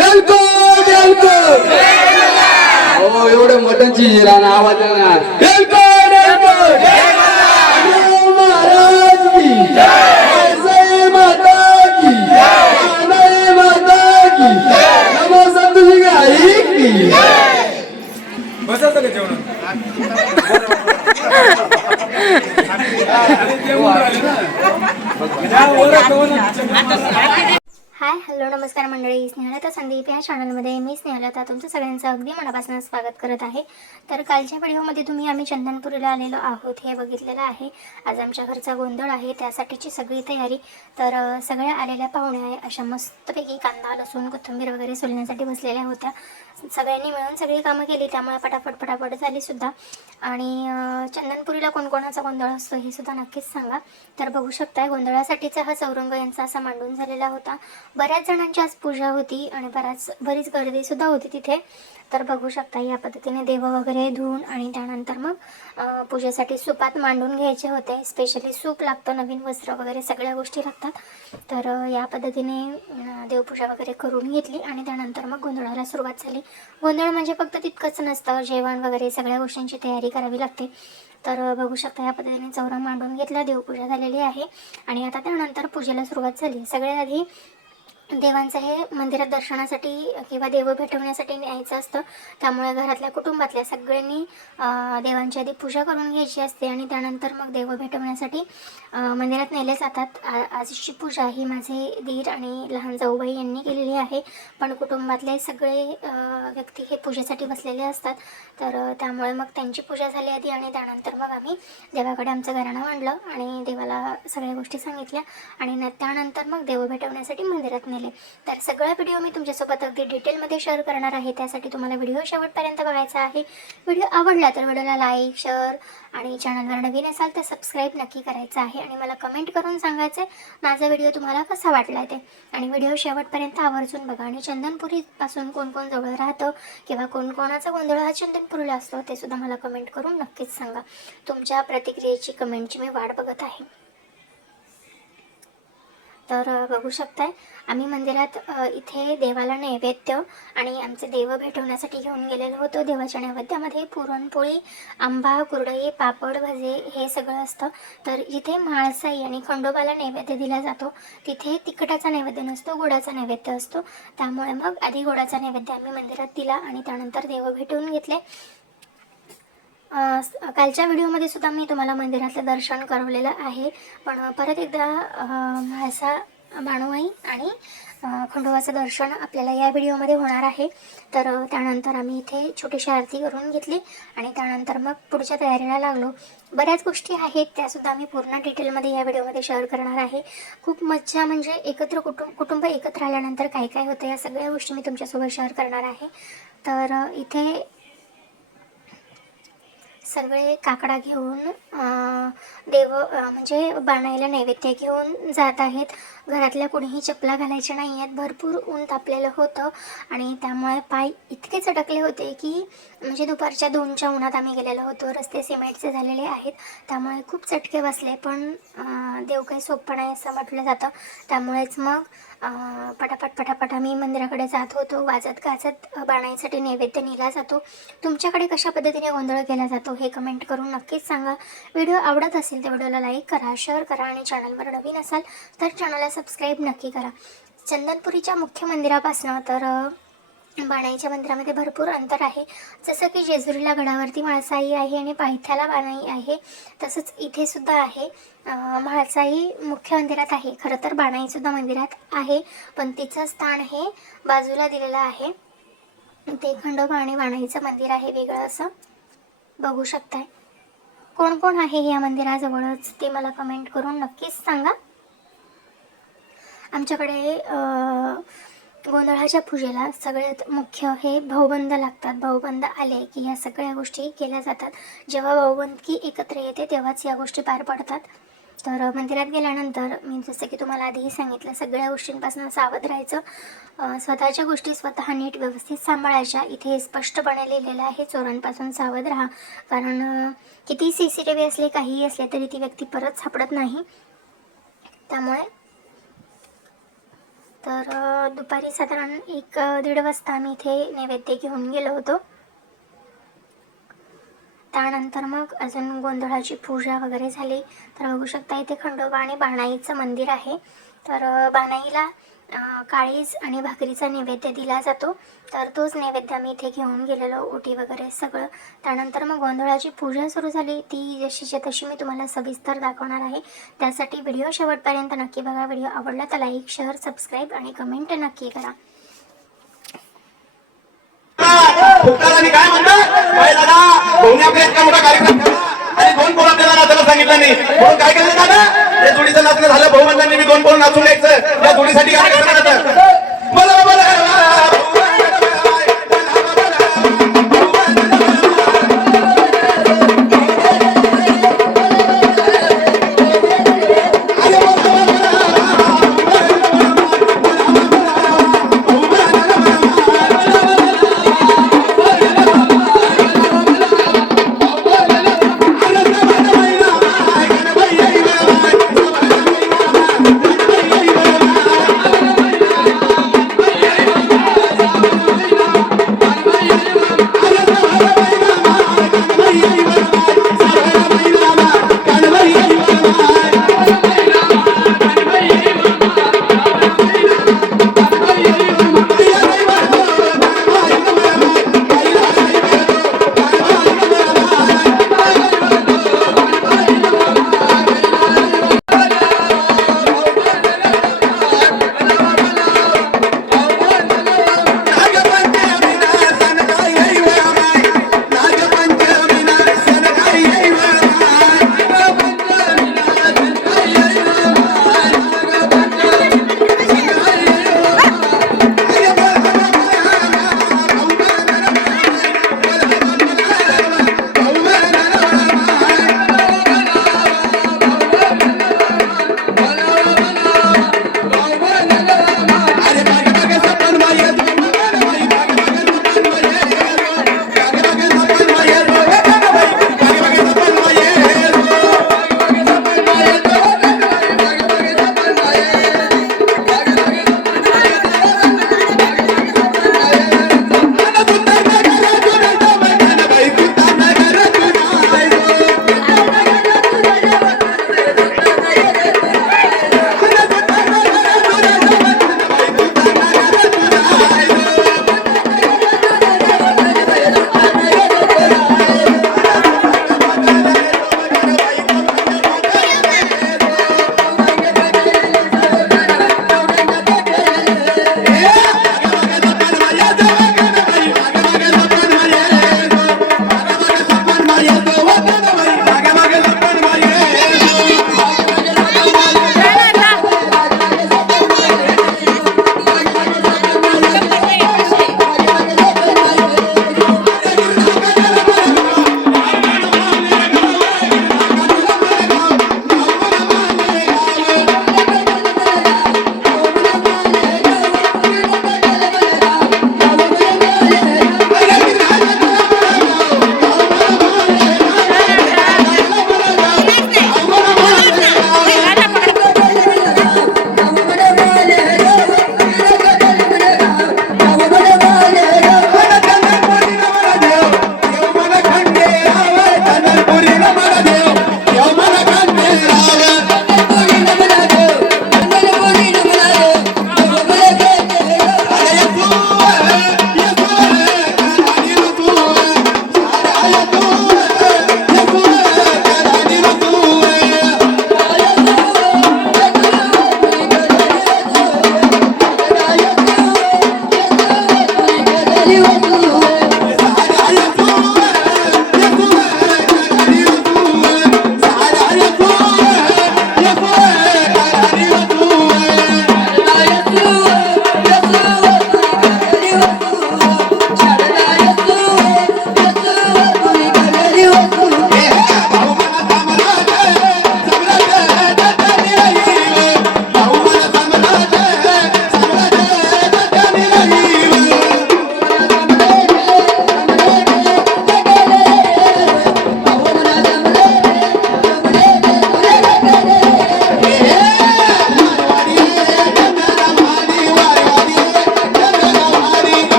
एलकोट एलकोट हो एवढं मटनची जिराना आवाज आहे ना. एलकोट एलकोट महाराज की जय माता की जय माता की नमो संतोषी की आई की. बसा तरी जेवण हाय हॅलो नमस्कार मंडळी, स्नेहलता संदीप या चॅनलमध्ये मी स्नेहलता तुमचं सगळ्यांचं अगदी मनापासून स्वागत करत आहे. तर कालच्या व्हिडिओमध्ये आम्ही चंदनपुरीला आलेलो आहोत हे बघितलेलं आहे. आज आमच्या घरचा गोंधळ आहे, त्यासाठीची सगळी तयारी. तर सगळ्या आलेल्या पाहुण्या अशा मस्तपैकी कांदा लसूण कोथिंबीर वगैरे सोलण्यासाठी बसलेल्या होत्या. सगळ्यांनी मिळून सगळी कामं केली, त्यामुळे पटापट झाली सुद्धा. आणि चंदनपुरीला कोणकोणाचा गोंधळ असतो हे सुद्धा नक्कीच सांगा. तर बघू शकताय गोंधळासाठीचा हा चौरंग यांचा असा मांडून झालेला होता. बऱ्याच जणांची आज पूजा होती आणि बरीच गर्दी सुद्धा होती तिथे. तर बघू शकता या पद्धतीने देव वगैरे धुवून आणि त्यानंतर मग पूजेसाठी सुपात मांडून घ्यायचे होते. स्पेशली सूप लागतं, नवीन वस्त्र वगैरे सगळ्या गोष्टी लागतात. तर या पद्धतीने देवपूजा वगैरे करून घेतली आणि त्यानंतर मग गोंधळाला सुरुवात झाली. गोंधळ म्हणजे फक्त तितकंच नसतं, जेवण वगैरे सगळ्या गोष्टींची तयारी करावी लागते. तर बघू शकता या पद्धतीने चौरंग मांडून घेतला, देवपूजा झालेली आहे आणि आता त्यानंतर पूजेला सुरुवात झाली. सगळ्यात आधी देवांचं हे मंदिरात दर्शनासाठी किंवा देव भेटवण्यासाठी न्यायचं असतं, त्यामुळे घरातल्या कुटुंबातल्या सगळ्यांनी देवांची आधी पूजा करून घ्यायची असते आणि त्यानंतर मग देव भेटवण्यासाठी मंदिरात नेले जातात. आजची पूजा ही माझे दीर आणि लहान जाऊबाई यांनी केलेली आहे, पण कुटुंबातले सगळे व्यक्ती हे पूजेसाठी बसलेले असतात. तर त्यामुळे मग त्यांची पूजा झाली आधी आणि त्यानंतर मग आम्ही देवाकडे आमचं घराणं मांडलं आणि देवाला सगळ्या गोष्टी सांगितल्या आणि त्यानंतर मग देव भेटवण्यासाठी मंदिरात नेले. तर सगळा व्हिडिओ मी तुमच्यासोबत अगदी डिटेलमध्ये शेअर करणार आहे, त्यासाठी तुम्हाला व्हिडिओ शेवटपर्यंत बघायचा आहे. व्हिडिओ आवडला तर व्हिडिओला लाईक शेअर आणि चॅनलवर नवीन असाल तर सबस्क्राईब नक्की करायचं आहे आणि मला कमेंट करून सांगायचं आहे माझा व्हिडिओ तुम्हाला कसा वाटला ते. आणि व्हिडिओ शेवटपर्यंत आवर्जून बघा. आणि चंदनपुरीपासून कोण कोण जवळ राहतं किंवा कोणकोणाचा गोंधळ हा चंदनपुरीला असतो ते सुद्धा मला कमेंट करून नक्कीच सांगा. तुमच्या प्रतिक्रियेची कमेंटची मी वाट बघत आहे. तर बघू शकताय आम्ही मंदिरात इथे देवाला नैवेद्य आणि आमचे देव भेटवण्यासाठी घेऊन गेलेलो होतो. देवाच्या नैवेद्यामध्ये पुरणपोळी, आंबा, कुरडई, पापड, भजे हे सगळं असतं. तर इथे म्हाळसाई आणि खंडोबाला नैवेद्य दिला जातो, तिथे तिखटाचा नैवेद्य नसतो, गोडाचा नैवेद्य असतो. त्यामुळे मग आधी गोडाचा नैवेद्य आम्ही मंदिरात दिला आणि त्यानंतर देव भेटवून घेतले. कालच्या व्हिडिओमध्ये सुद्धा मी तुम्हाला मंदिरातलं दर्शन करवलेलं आहे, पण परत एकदा म्हाळसा, बाणूआई आणि खंडोबाचं दर्शन आपल्याला या व्हिडिओमध्ये होणार आहे. तर त्यानंतर आम्ही इथे छोटीशी आरती करून घेतली आणि त्यानंतर मग पुढच्या तयारीला लागलो. बऱ्याच गोष्टी आहेत त्यासुद्धा मी पूर्ण डिटेलमध्ये या व्हिडिओमध्ये शेअर करणार आहे. खूप मज्जा म्हणजे एकत्र कुटुंब एकत्र आल्यानंतर काय काय होतं या सगळ्या गोष्टी मी तुमच्यासोबत शेअर करणार आहे. तर इथे सगळे काकडा घेऊन देव म्हणजे बाणायला नैवेद्य घेऊन जात आहेत. घरातल्या कोणीही चपला घालायच्या नाही आहेत. भरपूर ऊन तापलेलं होतं आणि त्यामुळे पाय इतके चटकले होते की म्हणजे दुपारच्या 2च्या उन्हात आम्ही गेलेलो होतो. रस्ते सिमेंटचे झालेले आहेत, त्यामुळे खूप चटके बसले, पण देव काही सोपं नाही असं म्हटलं जातं. त्यामुळेच मग पटापट आम्ही मंदिराकडे जात होतो. वाजत गाजत बाणाईसाठी नैवेद्य नेला जातो. तुमच्याकडे कशा पद्धतीने गोंधळ केला जातो हे कमेंट करून नक्कीच सांगा. व्हिडिओ आवडत असेल तर व्हिडिओला लाईक करा, शेअर करा आणि चॅनलवर नवीन असाल तर चॅनलला सबस्क्राईब नक्की करा. चंदनपुरीच्या मुख्य मंदिरापासनं तर बाणाईच्या मंदिरामध्ये भरपूर अंतर आहे. जसं की जेजुरीला गडावरती म्हाळसाई आहे आणि पायथ्याला बाणाई आहे, तसंच इथे सुद्धा आहे. म्हाळसाई मुख्य मंदिरात आहे, खरं तर बाणाईसुद्धा मंदिरात आहे, पण तिचं स्थान हे बाजूला दिलेलं आहे. ते खंडोबा आणि बाणाईचं मंदिर आहे वेगळं असं. बघू शकताय कोण कोण आहे या मंदिराजवळच ते मला कमेंट करून नक्कीच सांगा. आमच्याकडे गोंधळाच्या पूजेला सगळ्यात मुख्य हे भाऊबंद लागतात. भाऊबंद आले की या सगळ्या गोष्टी केल्या जातात. जेव्हा भाऊबंदकी एकत्र येते तेव्हाच या गोष्टी पार पडतात. तर मंदिरात गेल्यानंतर मी जसं की तुम्हाला आधीही सांगितलं, सगळ्या गोष्टींपासून सावध राहायचं. स्वतःच्या गोष्टी स्वतः नीट व्यवस्थित सांभाळायच्या. इथे स्पष्टपणे लिहिलेलं आहे चोरांपासून सावध राहा, कारण किती CCTV असले काहीही असले तरी ती व्यक्ती परत सापडत नाही. त्यामुळे तर दुपारी साधारण 1-1:30 वाजता आम्ही इथे नैवेद्य घेऊन गेलो होतो. त्यानंतर मग अजून गोंधळाची पूजा वगैरे झाली. तर बघू शकता इथे खंडोबा आणि बाणाईचं मंदिर आहे. तर बाणाईला काळीज आणि भाकरीचा नैवेद्य दिला जातो. तर तोच नैवेद्य आम्ही इथे घेऊन गेलेलो, ओटी वगैरे सगळं. त्यानंतर मग गोंधळाची पूजा सुरू झाली. ती जशीच्या तशी मी तुम्हाला सविस्तर दाखवणार आहे. त्यासाठी व्हिडिओ शेवटपर्यंत नक्की बघा. व्हिडिओ आवडला तर लाईक, शेअर, सबस्क्राईब आणि कमेंट नक्की करा. फुकटाला काय म्हणतात काय दादा भाऊने आपल्या इतका मोठा कार्यक्रम ठेवला आणि 2 पोरं आपल्याला नाचायला सांगितलं नाही म्हणून काय केलं दादा या जोडीचं नाचणं झालं. भाऊ म्हणताना मी 2 पोरं नाचून द्यायचं या जोडीसाठी काय करायचं बोला बोला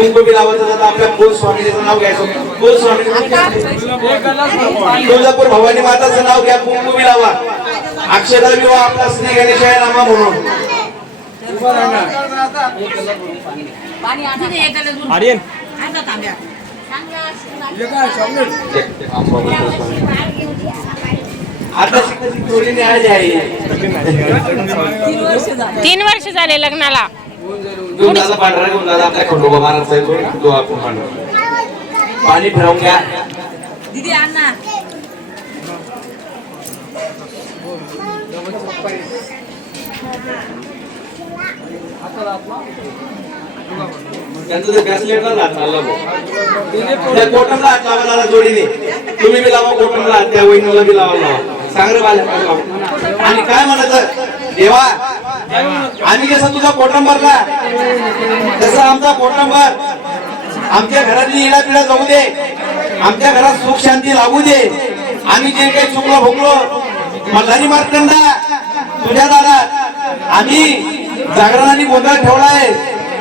कुंकुमी लावायचं जातं आपल्या कुलस्वामिनीचं नाव घ्यायचं. कुलस्वामी तुळजापूर भवानी माताचं नाव घ्या, कुंकुमी लावा. अक्षदा विवाह आपला स्नेह गणेशाय नामा म्हणून. आर्यन हे काय चॉकलेट आता जोडीने आज आहे 3 वर्ष झाले लग्नाला. दुधाचा पांढरा घेऊन दादा आपल्या खंडोबा महाराजचा तो आपण पांढरा पाणी फिरवून घ्या. दीदी अन्ना त्यांचं ते ब्रेसलेटला हात लावला भाऊ. त्या कोटमला हात लावा दादा जोडीने. तुम्ही बी लावा कोटमला हात, त्या वहिनीला बी लावा सांग रे बाल्या. आणि काय म्हणायचं देवा, आम्ही जसं तुझा कोटम भरला तसं आमचा कोटम भर. आमच्या घरातली इडा पिढा जाऊ दे, आमच्या घरात सुख शांती लागू दे. आम्ही जे काही चुकलो भोगलो मल्हारी मार्तंडा तुझ्या दारात आम्ही जागरणाने गोंधळ ठेवलाय.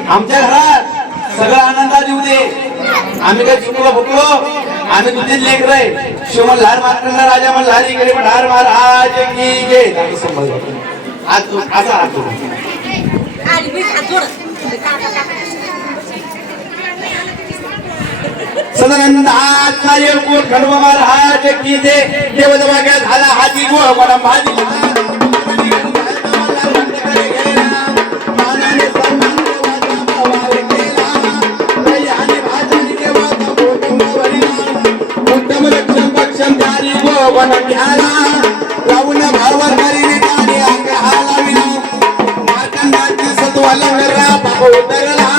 आमच्या घरात सगळं आनंदात येऊ दे. आम्ही काही चुकलो भोगलो, आम्ही तुझेच लेकर आहे. शिव मल्हार मार्तंडा राजा मल्हारी गरीब ठार महाराज की जय. आज असा हात जोडू. सदानंदाचा येळकोट खंडोबा महाराज की जय. देव जमाग्या झाला हाती गोळ मला भाजी. उत्तम रक्षण पक्षम त्यारी गोवन घ्याला लावून भावर हरी आणि अंगहाला विना मार्कंडाची सत्वा लंगरा बाबा उतरला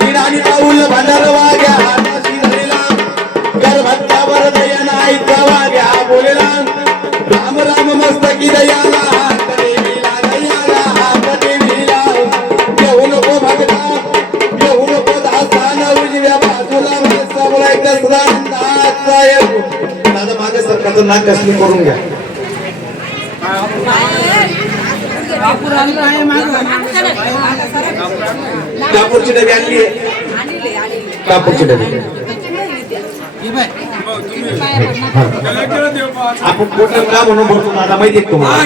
विराणी पाऊल भंडार वाग्या हाताशी धरला गर्भत्यावर दया नाही वाग्या बोलला राम राम मस्तकी दयाला हात देवीला दयाला हात देवीला येऊ नको भगता येऊ नको दासाना उजव्या बाजूला मस्त बोलायचं सदानंदाचा येऊ. दादा मागे सरकारचं नाक कसली करून घ्या. कापूरची डबी आणली कापूरची डबी. आपण कोटम का म्हणून बोलतो दादा माहिती आहे तुम्हाला?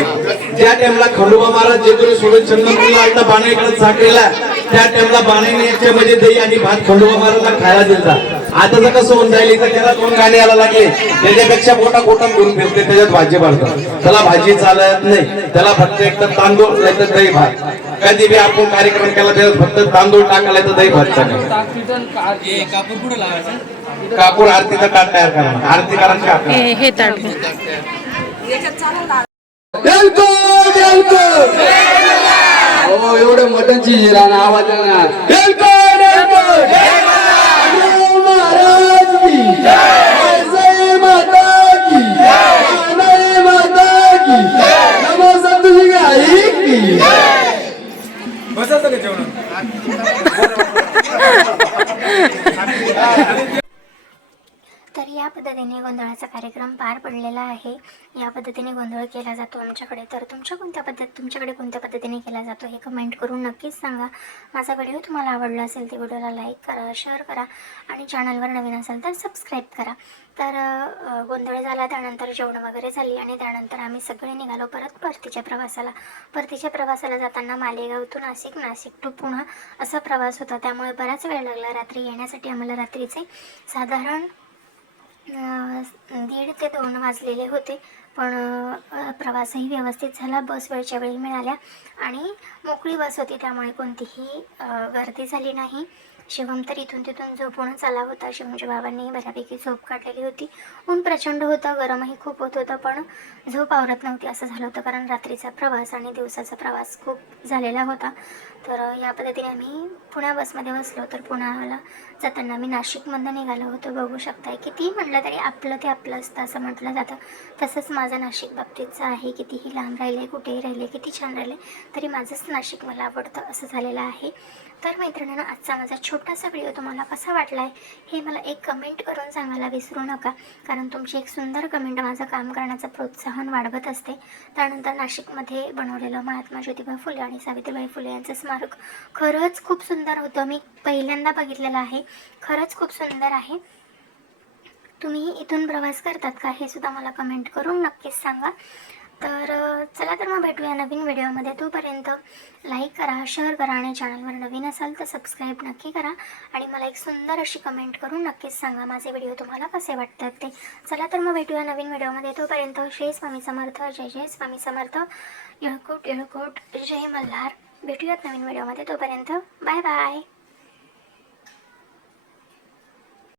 ज्या टाइमला खंडोबा महाराज जेजुरी सोडून चंद्रपूरला आता बाणेकडे साठलेला त्या टाइमला बाणेने याच्यामध्ये दही आणि भात खंडोबा महाराजला खायला दिलता. आता जर कसं होऊन जाईल तर त्याला 2 गाणे यायला लागले. त्याच्यापेक्षा मोठा कोटम करून फिरते, त्याच्यात भाजी भरतात. त्याला भाजी चालत नाही, त्याला फक्त एक तर तांदूळ नाही तर दही भात. कधी बी आपण कार्यक्रम केला त्याला फक्त तांदूळ टाकायला तर दही भात टाकायला. कापूर आरतीचा ताट तयार करा. आरती करायची आपल्याला हे ताट हो एवढं मटनची जिराना आवाज येणार. महाराज की जय माता की जय माता की नमो संतोषी गाई की. बसायचं का जेवण तर या पद्धतीने गोंधळाचा कार्यक्रम पार पडलेला आहे. या पद्धतीने गोंधळ केला जातो आमच्याकडे. तर तुमच्याकडे कोणत्या पद्धतीने केला जातो हे कमेंट करून नक्कीच सांगा. माझा व्हिडिओ तुम्हाला आवडला असेल तर व्हिडिओला लाईक करा, शेअर करा आणि चॅनलवर नवीन असेल तर सबस्क्राईब करा. तर गोंधळ झाला, त्यानंतर जेवण वगैरे झाली आणि त्यानंतर आम्ही सगळे निघालो परत परतीच्या प्रवासाला जाताना मालेगाव टू नाशिक, नाशिक टू पुणे असा प्रवास होता. त्यामुळे बराच वेळ लागला रात्री येण्यासाठी. आम्हाला रात्रीचे साधारण 1:30 ते 2 वाजलेले होते. पण प्रवासही व्यवस्थित झाला. बस वेळच्या वेळी मिळाल्या आणि मोकळी बस होती, त्यामुळे कोणतीही गर्दी झाली नाही. शिवम तर इथून तिथून झोपूनच आला होता. शिवमच्या बाबांनी बऱ्यापैकी झोप काढलेली होती. ऊन प्रचंड होतं, गरमही खूप होत होतं, पण झोप आवरत नव्हती असं झालं होतं, कारण रात्रीचा प्रवास आणि दिवसाचा प्रवास खूप झालेला होता. तर या पद्धतीने आम्ही पुण्या बसमध्ये बसलो. तर पुण्याला जाताना आम्ही नाशिकमधून निघालो होतो. बघू शकताय, कितीही म्हटलं तरी आपलं ते आपलं असतं असं म्हटलं जातं. तसंच माझं नाशिक बाबतीतचं आहे. कितीही लांब राहिले, कुठेही राहिले, किती छान राहिले तरी माझंच नाशिक मला आवडतं असं झालेलं आहे. तर मैत्रिणींनो, आजचा माझा छोटासा व्हिडिओ तुम्हाला कसा वाटला आहे हे मला एक कमेंट करून सांगायला विसरू नका, कारण तुमची एक सुंदर कमेंट माझं काम करण्याचं प्रोत्साहन वाढवत असते. त्यानंतर नाशिकमध्ये बनवलेलं महात्मा ज्योतिबा फुले आणि सावित्रीबाई फुले यांचं स्मारक खरंच खूप सुंदर होतं. मी पहिल्यांदा बघितलेलं आहे, खरंच खूप सुंदर आहे. तुम्ही इथून प्रवास करतात का हे सुद्धा मला कमेंट करून नक्कीच सांगा. तर चला तर मग भेटूया नवीन व्हिडिओमध्ये. तोपर्यंत लाईक करा, शेअर करा आणि चॅनलवर नवीन असाल तर सबस्क्राईब नक्की करा आणि मला एक सुंदर अशी कमेंट करून नक्कीच सांगा माझे व्हिडिओ तुम्हाला कसे वाटतात ते. चला तर मग भेटूया नवीन व्हिडिओमध्ये. तोपर्यंत श्री स्वामी समर्थ. जय जय स्वामी समर्थ. येळकोट येळकोट. जय मल्हार. भेटूयात नवीन व्हिडिओमध्ये. तोपर्यंत बाय बाय.